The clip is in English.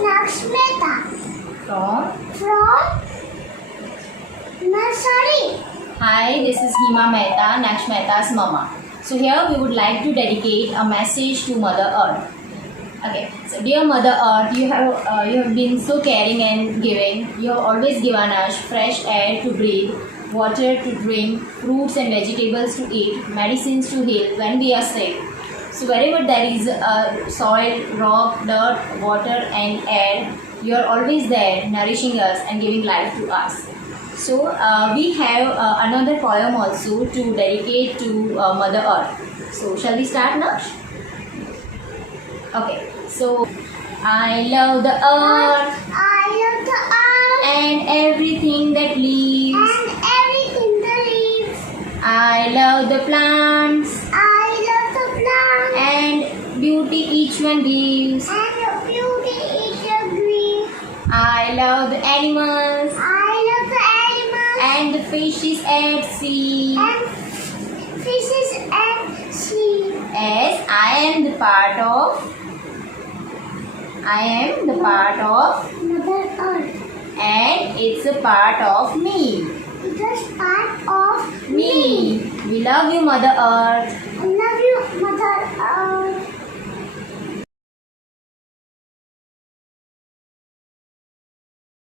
Naksh Mehta. From nursery. Hi, this is Mehta, Naksh Mehta's mama. So here we would like to dedicate a message to Mother Earth. Okay, so dear Mother Earth, you have been so caring and giving. You have always given us fresh air to breathe, water to drink, fruits and vegetables to eat, medicines to heal when we are sick. So wherever there is soil, rock, dirt, water and air, you are always there, nourishing us and giving life to us. So we have another poem also to dedicate to Mother Earth. So shall we start now? Okay. So I love the earth. I love the earth. And everything that lives. And everything that lives. I love the plants. I love the plants. And beauty each one gives. And the beauty each one gives. I love the animals. I love the animals. And the fishes at sea. And fishes at sea. As I am the part of Mother Earth. And it's a part of me. It is part of Me. We love you, Mother Earth. I love you, Mother Earth.